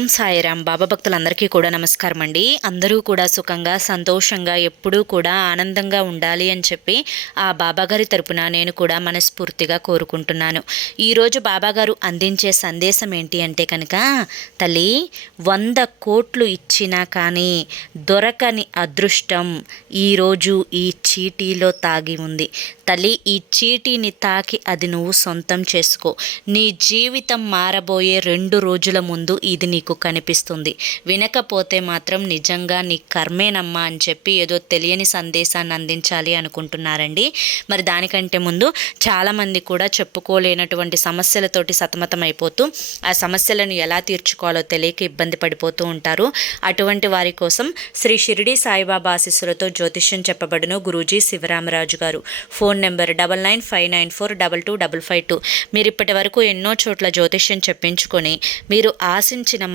ఓం సాయిరామ్. బాబా భక్తులందరికీ కూడా నమస్కారం అండి. అందరూ కూడా సుఖంగా సంతోషంగా ఎప్పుడూ కూడా ఆనందంగా ఉండాలి అని చెప్పి ఆ బాబాగారి తరపున నేను కూడా మనస్ఫూర్తిగా కోరుకుంటున్నాను. ఈరోజు బాబాగారు అందించే సందేశం ఏంటి అంటే కనుక తల్లి వంద కోట్లు ఇచ్చినా కానీ దొరకని అదృష్టం ఈరోజు ఈ చీటీలో తాగి ఉంది. తల్లి ఈ చీటీని తాకి అది నువ్వు సొంతం చేసుకో. నీ జీవితం మారబోయే రెండు రోజుల ముందు ఇది నీకు కనిపిస్తుంది. వినకపోతే మాత్రం నిజంగా నీ కర్మేనమ్మా అని చెప్పి ఏదో తెలియని సందేశాన్ని అందించాలి అనుకుంటున్నారండి. మరి దానికంటే ముందు చాలామంది కూడా చెప్పుకోలేనటువంటి సమస్యలతోటి సతమతమైపోతూ ఆ సమస్యలను ఎలా తీర్చుకోవాలో తెలియక ఇబ్బంది పడిపోతూ ఉంటారు. అటువంటి వారి కోసం శ్రీ షిరిడి సాయిబాబా ఆశీస్సులతో జ్యోతిష్యం చెప్పబడును గురూజీ శివరామరాజు గారు. Phone number double nine five nine four double two double five two. మీరు ఇప్పటి వరకు ఎన్నో చోట్ల జ్యోతిష్యం చెప్పించుకొని మీరు ఆశించిన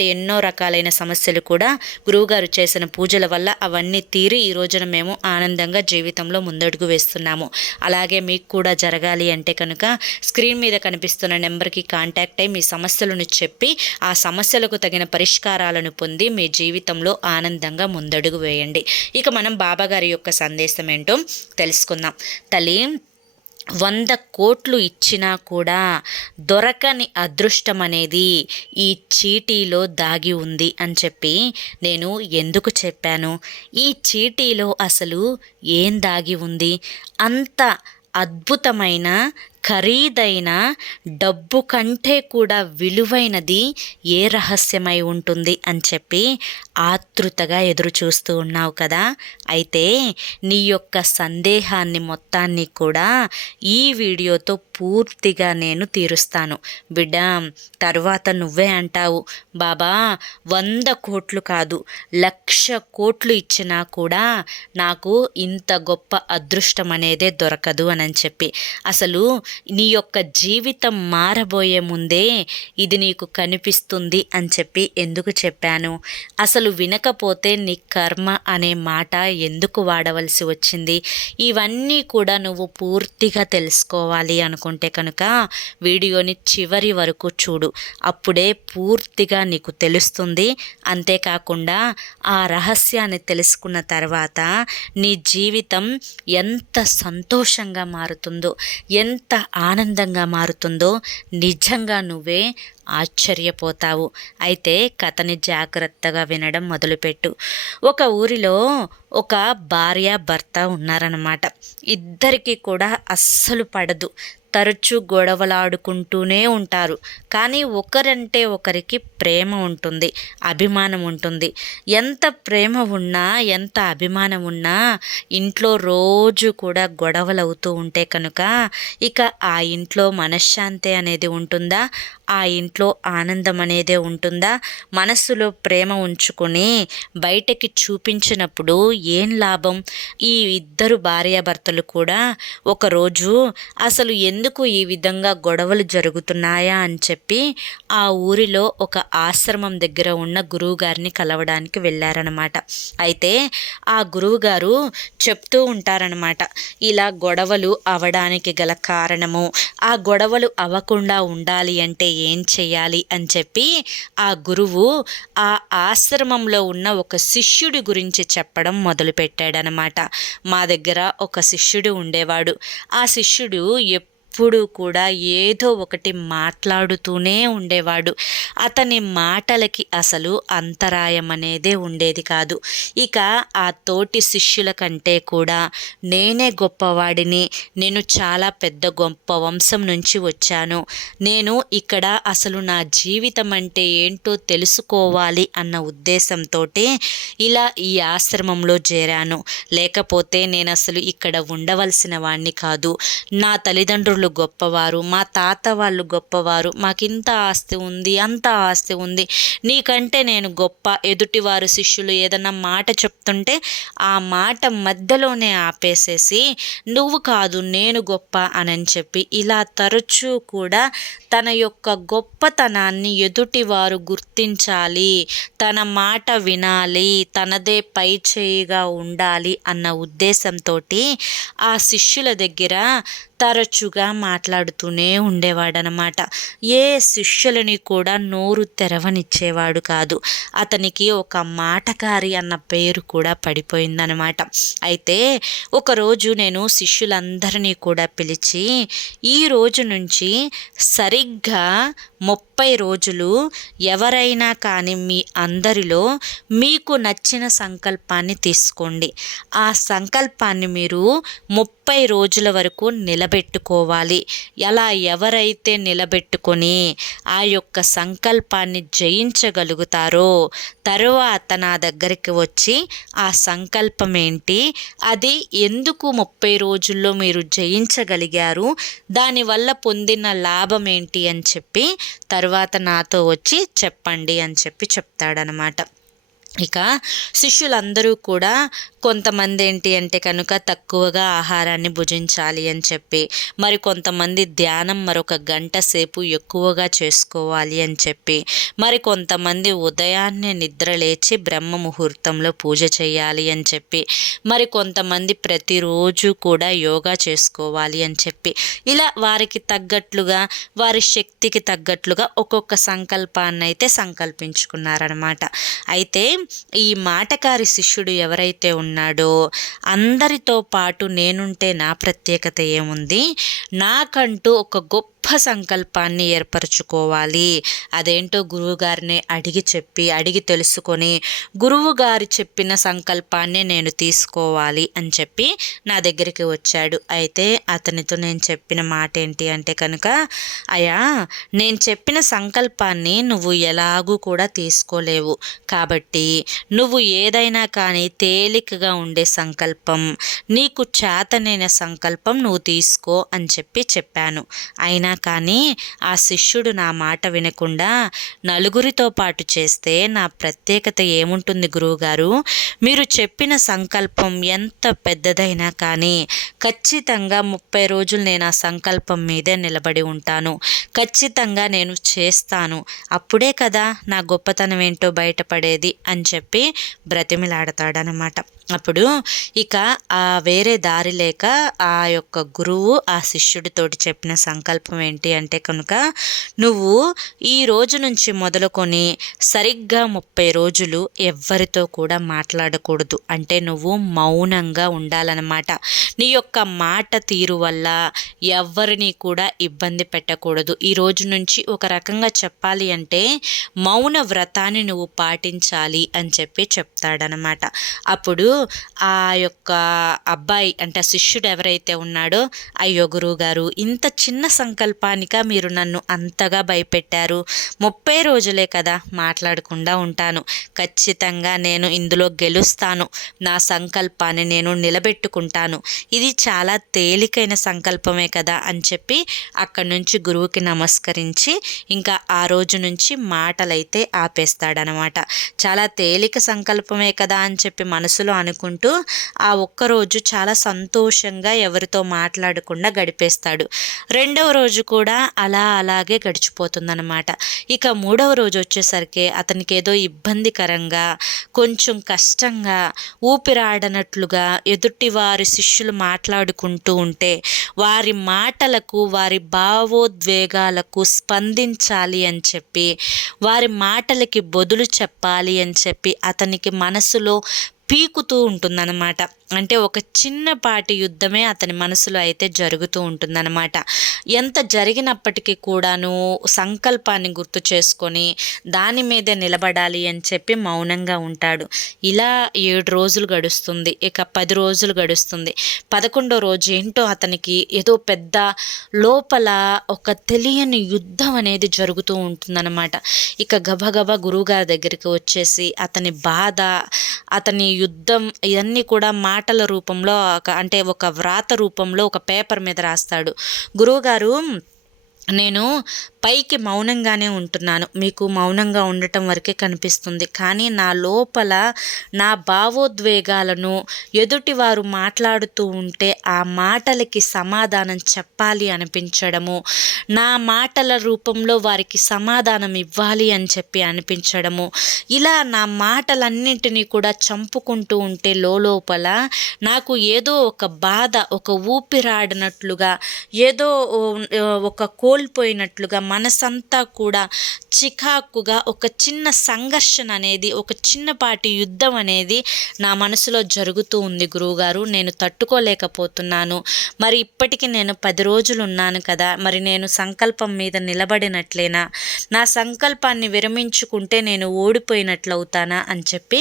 ఎన్నో రకాలైన సమస్యలు కూడా గురువుగారు చేసిన పూజల వల్ల అవన్నీ తీరి ఈ రోజున మేము ఆనందంగా జీవితంలో ముందడుగు వేస్తున్నాము. అలాగే మీకు కూడా జరగాలి అంటే కనుక స్క్రీన్ మీద కనిపిస్తున్న నెంబర్కి కాంటాక్ట్ అయి మీ సమస్యలను చెప్పి ఆ సమస్యలకు తగిన పరిష్కారాలను పొంది మీ జీవితంలో ఆనందంగా ముందడుగు వేయండి. ఇక మనం బాబాగారి యొక్క సందేశం ఏంటో తెలుసుకుందాం. తల్లి వంద కోట్లు ఇచ్చినా కూడా దొరకని అదృష్టం అనేది ఈ చీటీలో దాగి ఉంది అని చెప్పి నేను ఎందుకు చెప్పాను? ఈ చీటీలో అసలు ఏం దాగి ఉంది? అంత అద్భుతమైన ఖరీదైన డబ్బు కంటే కూడా విలువైనది ఏ రహస్యమై ఉంటుంది అని చెప్పి ఆతృతగా ఎదురు చూస్తూ ఉన్నావు కదా. అయితే నీ యొక్క సందేహాన్ని మొత్తాన్ని కూడా ఈ వీడియోతో పూర్తిగా నేను తీరుస్తాను. బిడ్డ తర్వాత నువ్వే అంటావు. బాబా వంద కోట్లు కాదు లక్ష కోట్లు ఇచ్చినా కూడా నాకు ఇంత గొప్ప అదృష్టం అనేదే దొరకదు అని చెప్పి. అసలు నీ యొక్క జీవితం మారబోయే ముందే ఇది నీకు కనిపిస్తుంది అని చెప్పి ఎందుకు చెప్పాను? అసలు వినకపోతే నీ కర్మ అనే మాట ఎందుకు వాడవలసి వచ్చింది? ఇవన్నీ కూడా నువ్వు పూర్తిగా తెలుసుకోవాలి అనుకుంటున్నాను అనుకుంటే కనుక వీడియోని చివరి వరకు చూడు. అప్పుడే పూర్తిగా నీకు తెలుస్తుంది. అంతేకాకుండా ఆ రహస్యాన్ని తెలుసుకున్న తర్వాత నీ జీవితం ఎంత సంతోషంగా మారుతుందో ఎంత ఆనందంగా మారుతుందో నిజంగా నువ్వే ఆశ్చర్యపోతావు. అయితే కథని జాగ్రత్తగా వినడం మొదలుపెట్టు. ఒక ఊరిలో ఒక భార్య భర్త ఉన్నారన్నమాట. ఇద్దరికీ కూడా అస్సలు పడదు. తరచూ గొడవలాడుకుంటూనే ఉంటారు. కానీ ఒకరంటే ఒకరికి ప్రేమ ఉంటుంది అభిమానం ఉంటుంది. ఎంత ప్రేమ ఉన్నా ఎంత అభిమానం ఉన్నా ఇంట్లో రోజు కూడా గొడవలు అవుతూ ఉంటే కనుక ఇక ఆ ఇంట్లో మనశ్శాంతి అనేది ఉంటుందా? ఆ ఇంట్లో ఆనందం అనేదే ఉంటుందా? మనస్సులో ప్రేమ ఉంచుకొని బయటకి చూపించినప్పుడు ఏం లాభం? ఈ ఇద్దరు భార్యాభర్తలు కూడా ఒకరోజు అసలు ఎందుకు ఈ విధంగా గొడవలు జరుగుతున్నాయా అని చెప్పి ఆ ఊరిలో ఒక ఆశ్రమం దగ్గర ఉన్న గురువు గారిని కలవడానికి వెళ్ళారనమాట అయితే ఆ గురువు గారు చెప్తూ ఉంటారనమాట ఇలా గొడవలు అవడానికి గల కారణము. ఆ గొడవలు అవ్వకుండా ఉండాలి అంటే ఏం చేయాలి అని చెప్పి ఆ గురువు ఆ ఆశ్రమంలో ఉన్న ఒక శిష్యుడి గురించి చెప్పడం మొదలుపెట్టాడనమాట. మా దగ్గర ఒక శిష్యుడు ఉండేవాడు. ఆ శిష్యుడు ఎప్పుడూ కూడా ఏదో ఒకటి మాట్లాడుతూనే ఉండేవాడు. అతని మాటలకి అసలు అంతరాయం అనేదే ఉండేది కాదు. ఇక ఆ తోటి శిష్యుల కంటే కూడా నేనే గొప్పవాడిని నేను చాలా పెద్ద గొప్ప వంశం నుంచి వచ్చాను. నేను ఇక్కడ అసలు నా జీవితం అంటే ఏంటో తెలుసుకోవాలి అన్న ఉద్దేశంతో ఇలా ఈ ఆశ్రమంలో చేరాను. లేకపోతే నేను అసలు ఇక్కడ ఉండవలసిన వాణ్ణి కాదు. నా తల్లిదండ్రులు వాళ్ళు గొప్పవారు మా తాత వాళ్ళు గొప్పవారు మాకింత ఆస్తి ఉంది అంత ఆస్తి ఉంది నీకంటే నేను గొప్ప ఎదుటివారు శిష్యులు ఏదన్నా మాట చెప్తుంటే ఆ మాట మధ్యలోనే ఆపేసేసి నువ్వు కాదు నేను గొప్ప అని చెప్పి ఇలా తరచూ కూడా తన యొక్క గొప్పతనాన్ని ఎదుటివారు గుర్తించాలి తన మాట వినాలి తనదే పై చేయిగా ఉండాలి అన్న ఉద్దేశంతో ఆ శిష్యుల దగ్గర తరచుగా మాట్లాడుతూనే ఉండేవాడనమాట. ఏ శిష్యులని కూడా నోరు తెరవనిచ్చేవాడు కాదు. అతనికి ఒక మాటకారి అన్న పేరు కూడా పడిపోయిందనమాట. అయితే ఒకరోజు నేను శిష్యులందరినీ కూడా పిలిచి ఈ రోజు నుంచి సరిగ్గా ముప్పై రోజులు ఎవరైనా కానీ మీ అందరిలో మీకు నచ్చిన సంకల్పాన్ని తీసుకోండి. ఆ సంకల్పాన్ని మీరు ముప్పై రోజుల వరకు నిలబ నిలబెట్టుకోవాలి. ఎలా ఎవరైతే నిలబెట్టుకొని ఆ యొక్క సంకల్పాన్ని జయించగలుగుతారో తరువాత నా దగ్గరికి వచ్చి ఆ సంకల్పం ఏంటి అది ఎందుకు ముప్పై రోజుల్లో మీరు జయించగలిగారు దానివల్ల పొందిన లాభం ఏంటి అని చెప్పి తర్వాత నాతో వచ్చి చెప్పండి అని చెప్పి చెప్తాడనమాట. ఇక శిష్యులందరూ కూడా కొంతమంది ఏంటి అంటే కనుక తక్కువగా ఆహారాన్ని భుజించాలి అని చెప్పి మరి కొంతమంది ధ్యానం మరొక గంట సేపు ఎక్కువగా చేసుకోవాలి అని చెప్పి మరి కొంతమంది ఉదయాన్నే నిద్ర లేచి బ్రహ్మ ముహూర్తంలో పూజ చేయాలి అని చెప్పి మరి కొంతమంది ప్రతిరోజు కూడా యోగా చేసుకోవాలి అని చెప్పి ఇలా వారికి తగ్గట్లుగా వారి శక్తికి తగ్గట్లుగా ఒక్కొక్క సంకల్పాన్ని అయితే సంకల్పించుకున్నారనమాట అయితే ఈ మాటకారి శిష్యుడు ఎవరైతే ఉన్నాడో అందరితో పాటు నేనుంటే నా ప్రత్యేకత ఏముంది? నాకంటూ ఒక గొప్ప గొప్ప సంకల్పాన్ని ఏర్పరచుకోవాలి. అదేంటో గురువుగారిని అడిగి చెప్పి అడిగి తెలుసుకొని గురువుగారు చెప్పిన సంకల్పాన్ని నేను తీసుకోవాలి అని చెప్పి నా దగ్గరికి వచ్చాడు. అయితే అతనితో నేను చెప్పిన మాట ఏంటి అంటే కనుక అయా నేను చెప్పిన సంకల్పాన్ని నువ్వు ఎలాగూ కూడా తీసుకోలేవు. కాబట్టి నువ్వు ఏదైనా కానీ తేలికగా ఉండే సంకల్పం నీకు చేతనైన సంకల్పం నువ్వు తీసుకో అని చెప్పి చెప్పాను. అయినా కానీ ఆ శిష్యుడు నా మాట వినకుండా నలుగురితో పాటు చేస్తే నా ప్రత్యేకత ఏముంటుంది గురువుగారు? మీరు చెప్పిన సంకల్పం ఎంత పెద్దదైనా కానీ ఖచ్చితంగా ముప్పై రోజులు నేను ఆ సంకల్పం మీదే నిలబడి ఉంటాను. ఖచ్చితంగా నేను చేస్తాను. అప్పుడే కదా నా గొప్పతనం ఏంటో బయటపడేది అని చెప్పి బ్రతిమిలాడతాడనమాట అప్పుడు ఇక ఆ వేరే దారి లేక ఆ యొక్క గురువు ఆ శిష్యుడితోటి చెప్పిన సంకల్పం ఏంటి అంటే కనుక నువ్వు ఈ రోజు నుంచి మొదలుకొని సరిగ్గా ముప్పై రోజులు ఎవ్వరితో కూడా మాట్లాడకూడదు. అంటే నువ్వు మౌనంగా ఉండాలన్నమాట. నీ యొక్క మాట తీరు వల్ల ఎవరిని కూడా ఇబ్బంది పెట్టకూడదు. ఈ రోజు నుంచి ఒక రకంగా చెప్పాలి అంటే మౌన వ్రతాన్ని నువ్వు పాటించాలి అని చెప్పి చెప్తాడనమాట అప్పుడు ఆ యొక్క అబ్బాయి అంటే శిష్యుడు ఎవరైతే ఉన్నాడో అయ్యో గురువు గారు ఇంత చిన్న సంకల్పానిక మీరు నన్ను అంతగా భయపెట్టారు? ముప్పై రోజులే కదా మాట్లాడకుండా ఉంటాను. ఖచ్చితంగా నేను ఇందులో గెలుస్తాను. నా సంకల్పాన్ని నేను నిలబెట్టుకుంటాను. ఇది చాలా తేలికైన సంకల్పమే కదా అని చెప్పి అక్కడి నుంచి గురువుకి నమస్కరించి ఇంకా ఆ రోజు నుంచి మాటలైతే ఆపేస్తాడనమాట. చాలా తేలిక సంకల్పమే కదా అని చెప్పి మనసులో అనుకుంటూ ఆ ఒక్కరోజు చాలా సంతోషంగా ఎవరితో మాట్లాడకుండా గడిపేస్తాడు. రెండవ రోజు కూడా అలా అలాగే గడిచిపోతుందన్నమాట. ఇక మూడవ రోజు వచ్చేసరికి అతనికి ఏదో ఇబ్బందికరంగా కొంచెం కష్టంగా ఊపిరాడనట్లుగా ఎదుటి వారి శిష్యులు మాట్లాడుకుంటూ ఉంటే వారి మాటలకు వారి భావోద్వేగాలకు స్పందించాలి అని చెప్పి వారి మాటలకి బదులు చెప్పాలి అని చెప్పి అతనికి మనసులో పీకుతూ ఉంటుందన్నమాట. అంటే ఒక చిన్నపాటి యుద్ధమే అతని మనసులో అయితే జరుగుతూ ఉంటుందన్నమాట. ఎంత జరిగినప్పటికీ కూడాను సంకల్పాన్ని గుర్తు చేసుకొని దాని మీదే నిలబడాలి అని చెప్పి మౌనంగా ఉంటాడు. ఇలా ఏడు రోజులు గడుస్తుంది. ఇక పది రోజులు గడుస్తుంది. పదకొండో రోజు ఏంటో అతనికి ఏదో పెద్ద లోపల ఒక తెలియని యుద్ధం అనేది జరుగుతూ ఉంటుందన్నమాట. ఇక గబగబా గురువుగారి దగ్గరికి వచ్చేసి అతని బాధ అతని యుద్ధం ఇవన్నీ కూడా మాట మాటల రూపంలో అంటే ఒక వ్రాత రూపంలో ఒక పేపర్ మీద రాస్తాడు. గురువుగారు నేను పైకి మౌనంగానే ఉంటున్నాను. మీకు మౌనంగా ఉండటం వరకే కనిపిస్తుంది. కానీ నా లోపల నా భావోద్వేగాలను ఎదుటివారు మాట్లాడుతూ ఉంటే ఆ మాటలకి సమాధానం చెప్పాలి అనిపించడము నా మాటల రూపంలో వారికి సమాధానం ఇవ్వాలి అని చెప్పి అనిపించడము ఇలా నా మాటలన్నింటినీ కూడా చంపుకుంటూ ఉంటే లోపల నాకు ఏదో ఒక బాధ ఒక ఊపిరాడినట్లుగా ఏదో ఒక కోల్పోయినట్లుగా మనసంతా కూడా చికాకుగా ఒక చిన్న సంఘర్షణ అనేది ఒక చిన్నపాటి యుద్ధం అనేది నా మనసులో జరుగుతూ ఉంది గురువుగారు. నేను తట్టుకోలేకపోతున్నాను. మరి ఇప్పటికి నేను పది రోజులు ఉన్నాను కదా మరి నేను సంకల్పం మీద నిలబడినట్లేనా? నా సంకల్పాన్ని విరమించుకుంటే నేను ఓడిపోయినట్లు అవుతానా అని చెప్పి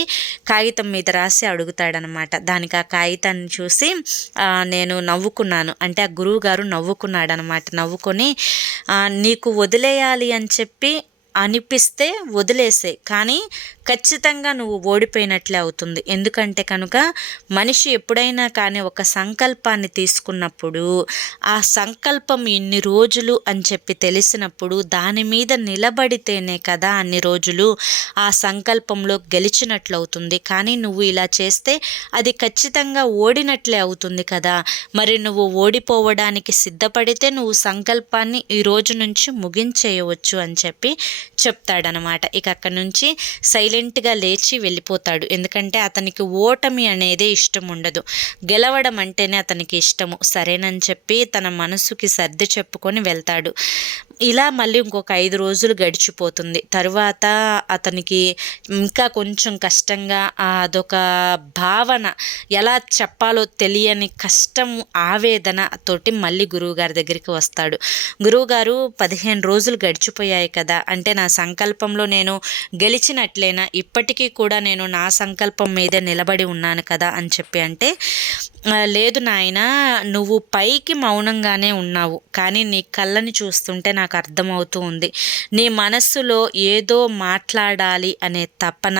కాగితం మీద రాసి అడుగుతాడనమాట. దానికి ఆ కాగితాన్ని చూసి నేను నవ్వుకున్నాను. అంటే ఆ గురువు గారు నవ్వుకున్నాడనమాట. నవ్వుకొని నీకు వదిలేయాలి అని చెప్పి అనిపిస్తే వదిలేసే. కానీ ఖచ్చితంగా నువ్వు ఓడిపోయినట్లే అవుతుంది. ఎందుకంటే కనుక మనిషి ఎప్పుడైనా కానీ ఒక సంకల్పాన్ని తీసుకున్నప్పుడు ఆ సంకల్పం ఇన్ని రోజులు అని చెప్పి తెలిసినప్పుడు దాని మీద నిలబడితేనే కదా అన్ని రోజులు ఆ సంకల్పంలో గెలిచినట్లు అవుతుంది కానీ నువ్వు ఇలా చేస్తే అది ఖచ్చితంగా ఓడినట్లే అవుతుంది కదా. మరి నువ్వు ఓడిపోవడానికి సిద్ధపడితే నువ్వు సంకల్పాన్ని ఈ రోజు నుంచి ముగించేయవచ్చు అని చెప్పి చెప్తాడనమాట. ఇక అక్కడి నుంచి సైలెంట్గా లేచి వెళ్ళిపోతాడు. ఎందుకంటే అతనికి ఓటమి అనేది ఇష్టం ఉండదు. గెలవడం అంటేనే అతనికి ఇష్టము. సరేనని చెప్పి తన మనసుకి సర్ది చెప్పుకొని వెళ్తాడు. ఇలా మళ్ళీ ఇంకొక ఐదు రోజులు గడిచిపోతుంది. తరువాత అతనికి ఇంకా కొంచెం కష్టంగా అదొక భావన ఎలా చెప్పాలో తెలియని కష్టం ఆవేదన తోటి మళ్ళీ గురువుగారి దగ్గరికి వస్తాడు. గురువుగారు పదిహేను రోజులు గడిచిపోయాయి కదా అంటే నా సంకల్పంలో నేను గెలిచినట్లేనా? ఇప్పటికీ కూడా నేను నా సంకల్పం మీదే నిలబడి ఉన్నాను కదా అని చెప్పి అంటే లేదు నాయన నువ్వు పైకి మౌనంగానే ఉన్నావు కానీ నీ కళ్ళని చూస్తుంటే నాకు అర్థమవుతూ ఉంది. నీ మనస్సులో ఏదో మాట్లాడాలి అనే తపన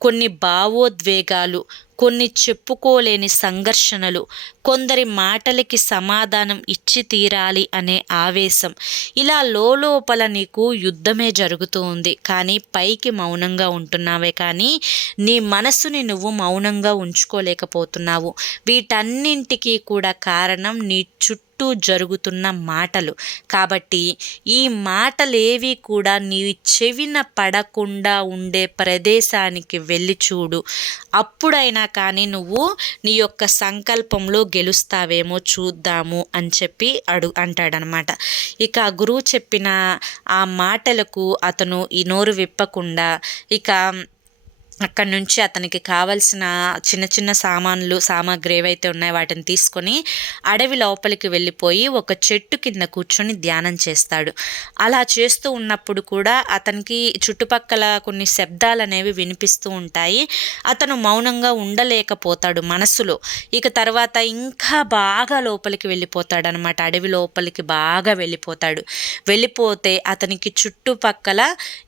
కొన్ని భావోద్వేగాలు కొన్ని చెప్పుకోలేని సంఘర్షణలు కొందరి మాటలకి సమాధానం ఇచ్చి తీరాలి అనే ఆవేశం. ఇలా లోపల నీకు యుద్ధమే జరుగుతూ ఉంది కానీ పైకి మౌనంగా ఉంటున్నావే కానీ నీ మనసుని నువ్వు మౌనంగా ఉంచుకోలేకపోతున్నావు. వీటన్నింటికీ కూడా కారణం నీ చుట్టూ చుట్టూ జరుగుతున్న మాటలు. కాబట్టి ఈ మాటలేవి కూడా నీ చెవిన పడకుండా ఉండే ప్రదేశానికి వెళ్ళి చూడు. అప్పుడైనా కానీ నువ్వు నీ యొక్క సంకల్పంలో గెలుస్తావేమో చూద్దాము అని చెప్పి అడు అంటాడనమాట. ఇక గురువు చెప్పిన ఆ మాటలకు అతను ఈ నోరు విప్పకుండా ఇక అక్కడి నుంచి అతనికి కావలసిన చిన్న చిన్న సామాన్లు సామాగ్రి ఏవైతే ఉన్నాయో వాటిని తీసుకొని అడవి లోపలికి వెళ్ళిపోయి ఒక చెట్టు కింద కూర్చొని ధ్యానం చేస్తాడు. అలా చేస్తూ ఉన్నప్పుడు కూడా అతనికి చుట్టుపక్కల కొన్ని శబ్దాలు అనేవి వినిపిస్తూ ఉంటాయి. అతను మౌనంగా ఉండలేకపోతాడు మనసులో. ఇక తర్వాత ఇంకా బాగా లోపలికి వెళ్ళిపోతాడు అనమాట అడవి లోపలికి బాగా వెళ్ళిపోతాడు. వెళ్ళిపోతే అతనికి చుట్టుపక్కల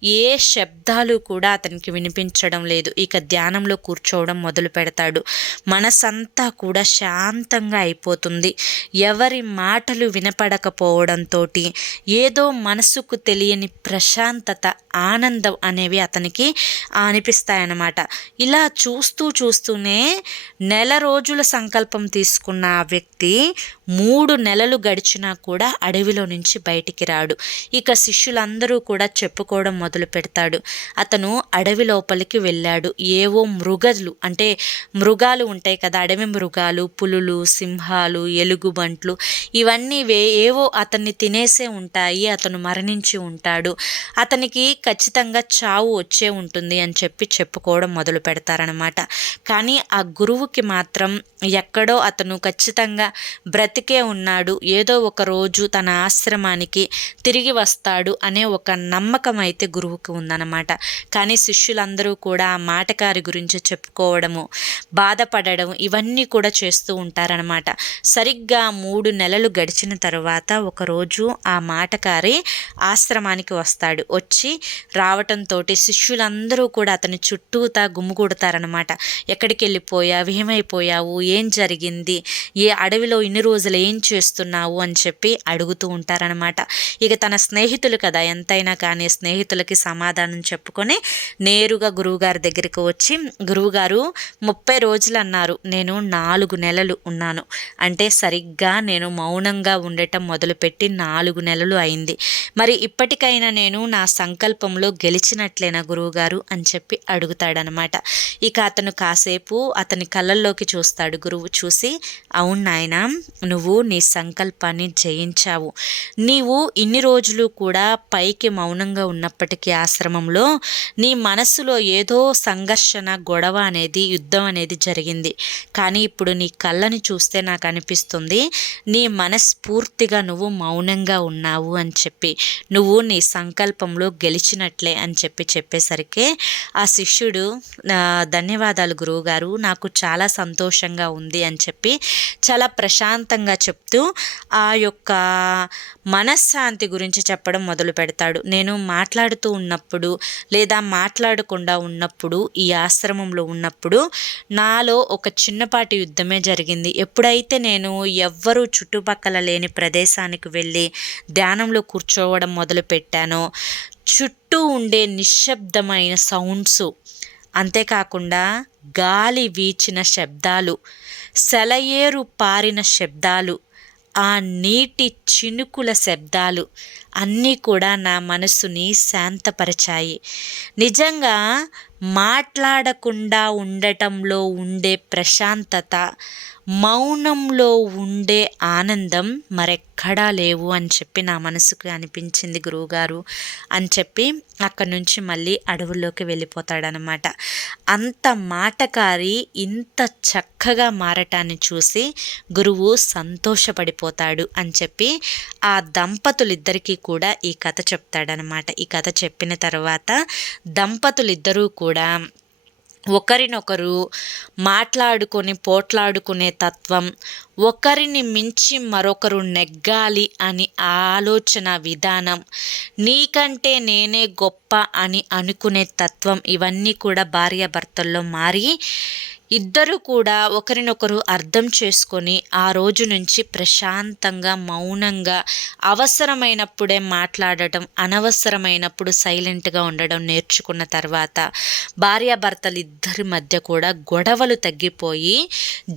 ఏ శబ్దాలు కూడా అతనికి వినిపించడం లేదు లేదు. ఇక ధ్యానంలో కూర్చోవడం మొదలు పెడతాడు. మనసంతా కూడా శాంతంగా అయిపోతుంది. ఎవరి మాటలు వినపడకపోవడంతో ఏదో మనసుకు తెలియని ప్రశాంతత ఆనందం అనేవి అతనికి అనిపిస్తాయన్నమాట. ఇలా చూస్తూ చూస్తూనే నెల రోజుల సంకల్పం తీసుకున్న ఆ వ్యక్తి మూడు నెలలు గడిచినా కూడా అడవిలో నుంచి బయటికి రాడు. ఇక శిష్యులందరూ కూడా చెప్పుకోవడం మొదలు పెడతాడు అతను అడవి లోపలికి వెళ్ళాడు. ఏవో మృగలు అంటే మృగాలు ఉంటాయి కదా అడవి మృగాలు పులులు సింహాలు ఎలుగుబంట్లు ఇవన్నీ వే ఏవో అతన్ని తినేసే ఉంటాయి అతను మరణించి ఉంటాడు. అతనికి ఖచ్చితంగా చావు వచ్చే ఉంటుంది అని చెప్పి చెప్పుకోవడం మొదలు పెడతారనమాట కానీ ఆ గురువుకి మాత్రం ఎక్కడో అతను ఖచ్చితంగా బ్రతికే ఉన్నాడు. ఏదో ఒక రోజు తన ఆశ్రమానికి తిరిగి వస్తాడు అనే ఒక నమ్మకం అయితే గురువుకి ఉందన్నమాట. కానీ శిష్యులందరూ కూడా ఆ మాటకారి గురించి చెప్పుకోవడము బాధపడడం ఇవన్నీ కూడా చేస్తూ ఉంటారనమాట సరిగ్గా మూడు నెలలు గడిచిన తర్వాత ఒకరోజు ఆ మాటకారి ఆశ్రమానికి వస్తాడు. వచ్చి రావటంతో శిష్యులందరూ కూడా అతని చుట్టూతా గుమ్ముకూడతారనమాట ఎక్కడికి వెళ్ళిపోయావు ఏమైపోయావు? ఏం జరిగింది? ఏ అడవిలో ఇన్ని రోజులు ఏం చేస్తున్నావు? అని చెప్పి అడుగుతూ ఉంటారనమాట ఇక తన స్నేహితులు కదా ఎంతైనా కానీ స్నేహితులకి సమాధానం చెప్పుకొని నేరుగా గురువుగారి దగ్గరికి వచ్చి గురువుగారు ముప్పై రోజులు అన్నారు నేను నాలుగు నెలలు ఉన్నాను. అంటే సరిగ్గా నేను మౌనంగా ఉండటం మొదలుపెట్టి నాలుగు నెలలు అయింది. మరి ఇప్పటికైనా నేను నా సంకల్పంలో గెలిచినట్లేనా గురువుగారు? అని చెప్పి అడుగుతాడనమాట. ఇక అతను కాసేపు అతని కళ్ళల్లోకి చూస్తాడు. గురువు చూసి అవును నాయన నువ్వు నీ సంకల్పాన్ని జయించావు. నీవు ఇన్ని రోజులు కూడా పైకి మౌనంగా ఉన్నప్పటికీ ఆశ్రమంలో నీ మనసులో ఏదో సంఘర్షణ గొడవ అనేది యుద్ధం అనేది జరిగింది. కానీ ఇప్పుడు నీ కళ్ళని చూస్తే నాకు అనిపిస్తుంది నీ మనస్ఫూర్తిగా నువ్వు మౌనంగా ఉన్నావు అని చెప్పి నువ్వు నీ సంకల్పంలో గెలిచినట్లే అని చెప్పి చెప్పేసరికి ఆ శిష్యుడు ధన్యవాదాలు గురువుగారు నాకు చాలా సంతోషంగా ఉంది అని చెప్పి చాలా ప్రశాంతంగా చెప్తూ ఆ యొక్క మనశ్శాంతి గురించి చెప్పడం మొదలు పెడతాడు నేను మాట్లాడుతూ ఉన్నప్పుడు లేదా మాట్లాడకుండా ఉన్నప్పుడు ఈ ఆశ్రమంలో ఉన్నప్పుడు నాలో ఒక చిన్నపాటి యుద్ధమే జరిగింది. ఎప్పుడైతే నేను ఎవ్వరూ చుట్టుపక్కల లేని ప్రదేశానికి వెళ్ళి ధ్యానంలో కూర్చోవడం మొదలు పెట్టానో చుట్టూ ఉండే నిశ్శబ్దమైన సౌండ్స్ అంతేకాకుండా గాలి వీచిన శబ్దాలు సెలయేరు పారిన శబ్దాలు ఆ నీటి చినుకుల శబ్దాలు అన్నీ కూడా నా మనసుని శాంతపరిచాయి. నిజంగా మాట్లాడకుండా ఉండటంలో ఉండే ప్రశాంతత మౌనంలో ఉండే ఆనందం మరెక్కడా లేవు అని చెప్పి నా మనసుకు అనిపించింది గురువుగారు అని చెప్పి అక్కడి నుంచి మళ్ళీ అడవుల్లోకి వెళ్ళిపోతాడనమాట అంత మాటకారి ఇంత చక్కగా మారటాన్ని చూసి గురువు సంతోషపడిపోతాడు అని చెప్పి ఆ దంపతులిద్దరికీ కూడా ఈ కథ చెప్తాడనమాట. ఈ కథ చెప్పిన తర్వాత దంపతులిద్దరూ కూడా ఒకరినొకరు మాట్లాడుకొని పోట్లాడుకునే తత్వం ఒకరిని మించి మరొకరు నెగ్గాలి అని ఆలోచన విధానం నీకంటే నేనే గొప్ప అని అనుకునే తత్వం ఇవన్నీ కూడా భార్యాభర్తల్లో మారి ఇద్దరు కూడా ఒకరినొకరు అర్థం చేసుకొని ఆ రోజు నుంచి ప్రశాంతంగా మౌనంగా అవసరమైనప్పుడే మాట్లాడటం అనవసరమైనప్పుడు సైలెంట్గా ఉండడం నేర్చుకున్న తర్వాత భార్యాభర్తలు ఇద్దరి మధ్య కూడా గొడవలు తగ్గిపోయి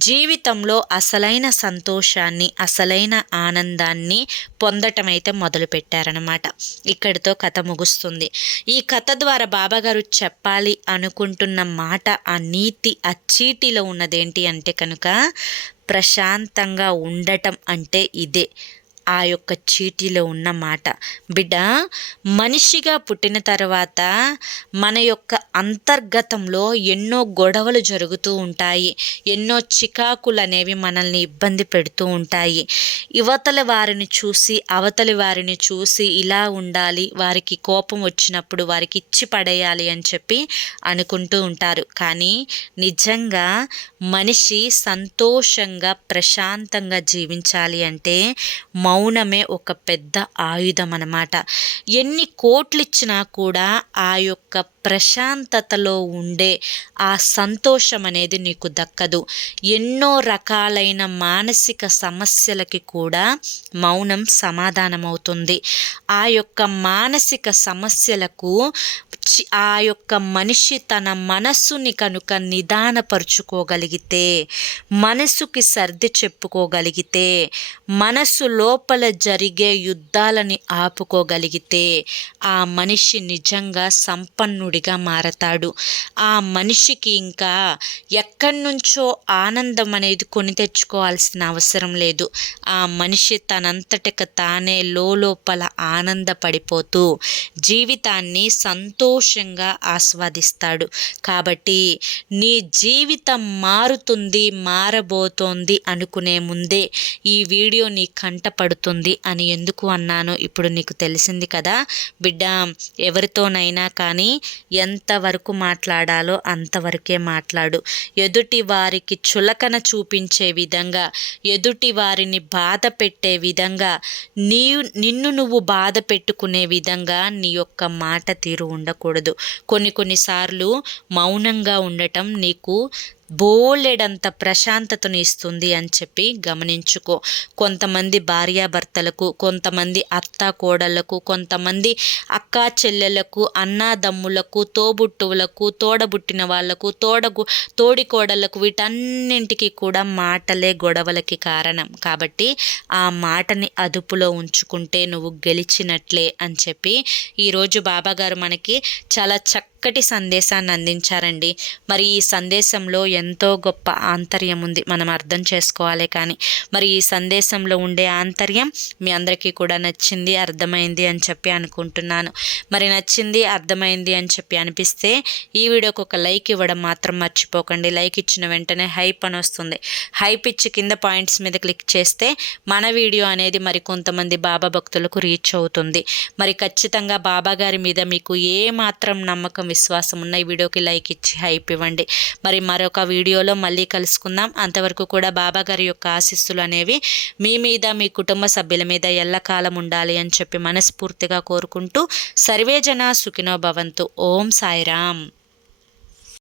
జీవితంలో అసలైన సంతోషాన్ని అసలైన ఆనందాన్ని పొందటం అయితే మొదలుపెట్టారనమాట ఇక్కడితో కథ ముగుస్తుంది. ఈ కథ ద్వారా బాబాగారు చెప్పాలి అనుకుంటున్న మాట ఆ నీతి అచ్చి చీటీలో ఉన్నదేంటి అంటే కనుక ప్రశాంతంగా ఉండటం అంటే ఇదే. ఆ యొక్క చీటీలో ఉన్న మాట. బిడ్డ మనిషిగా పుట్టిన తర్వాత మన యొక్క అంతర్గతంలో ఎన్నో గొడవలు జరుగుతూ ఉంటాయి. ఎన్నో చికాకులు అనేవి మనల్ని ఇబ్బంది పెడుతూ ఉంటాయి. యువతల వారిని చూసి అవతలి వారిని చూసి ఇలా ఉండాలి. వారికి కోపం వచ్చినప్పుడు వారికి ఇచ్చి పడేయాలి అని చెప్పి అనుకుంటూ ఉంటారు. కానీ నిజంగా మనిషి సంతోషంగా ప్రశాంతంగా జీవించాలి అంటే మౌ మౌనమే ఒక పెద్ద ఆయుధం అన్నమాట ఎన్ని కోట్లు ఇచ్చినా కూడా ఆ యొక్క ప్రశాంతతలో ఉండే ఆ సంతోషం అనేది నీకు దక్కదు. ఎన్నో రకాలైన మానసిక సమస్యలకి కూడా మౌనం సమాధానమవుతుంది. ఆ యొక్క మానసిక సమస్యలకు ఆ యొక్క మనిషి తన మనస్సుని కనుక నిదానపరుచుకోగలిగితే మనసుకి సర్ది చెప్పుకోగలిగితే మనసు లోపల జరిగే యుద్ధాలని ఆపుకోగలిగితే ఆ మనిషి నిజంగా సంపన్నుడిగా మారతాడు. ఆ మనిషికి ఇంకా ఎక్కడి నుంచో ఆనందం అనేది కొని తెచ్చుకోవాల్సిన అవసరం లేదు. ఆ మనిషి తనంతటికి తానే లోపల ఆనందపడిపోతూ జీవితాన్ని సంతోష సంతోషంగా ఆస్వాదిస్తాడు. కాబట్టి నీ జీవితం మారుతుంది మారబోతోంది అనుకునే ముందే ఈ వీడియో నీ కంట పడుతుంది అని ఎందుకు అన్నాను ఇప్పుడు నీకు తెలిసింది కదా. బిడ్డ ఎవరితోనైనా కానీ ఎంతవరకు మాట్లాడాలో అంతవరకే మాట్లాడు. ఎదుటి వారికి చులకన చూపించే విధంగా ఎదుటి వారిని బాధ పెట్టే విధంగా నీ నిన్ను నువ్వు బాధ పెట్టుకునే విధంగా నీ యొక్క మాట తీరు ఉండకూడదు. కొన్ని కొన్నిసార్లు మౌనంగా ఉండటం నీకు బోలెడంత ప్రశాంతతను ఇస్తుంది అని చెప్పి గమనించుకో. కొంతమంది భార్యాభర్తలకు కొంతమంది అత్త కోడళ్ళకు కొంతమంది అక్కా చెల్లెలకు అన్నాదమ్ములకు తోబుట్టువులకు తోడబుట్టిన వాళ్ళకు తోడగు తోడి కోడళ్ళకు వీటన్నింటికి కూడా మాటలే గొడవలకి కారణం. కాబట్టి ఆ మాటని అదుపులో ఉంచుకుంటే నువ్వు గెలిచినట్లే అని చెప్పి ఈరోజు బాబాగారు మనకి చాలా చక్క చక్కటి సందేశాన్ని అందించారండి. మరి ఈ సందేశంలో ఎంతో గొప్ప ఆంతర్యం ఉంది. మనం అర్థం చేసుకోవాలి కానీ. మరి ఈ సందేశంలో ఉండే ఆంతర్యం మీ అందరికీ కూడా నచ్చింది అర్థమైంది అని చెప్పి అనుకుంటున్నాను. మరి నచ్చింది అర్థమైంది అని చెప్పి అనిపిస్తే ఈ వీడియోకి ఒక లైక్ ఇవ్వడం మాత్రం మర్చిపోకండి. లైక్ ఇచ్చిన వెంటనే హైప్ అని వస్తుంది. హైప్ ఇచ్చి కింద పాయింట్స్ మీద క్లిక్ చేస్తే మన వీడియో అనేది మరి కొంతమంది బాబా భక్తులకు రీచ్ అవుతుంది. మరి ఖచ్చితంగా బాబా గారి మీద మీకు ఏ మాత్రం నమ్మకం విశ్వాసం ఉన్న ఈ వీడియోకి లైక్ ఇచ్చి హైప్ ఇవ్వండి. మరి మరొక వీడియోలో మళ్ళీ కలుసుకుందాం. అంతవరకు కూడా బాబా గారి యొక్క ఆశీస్సులు అనేవి మీ మీద మీ కుటుంబ సభ్యుల మీద ఎల్లకాలం ఉండాలి అని చెప్పి మనస్ఫూర్తిగా కోరుకుంటూ సర్వేజన సుఖినో భవంతు. ఓం సాయిరామ్.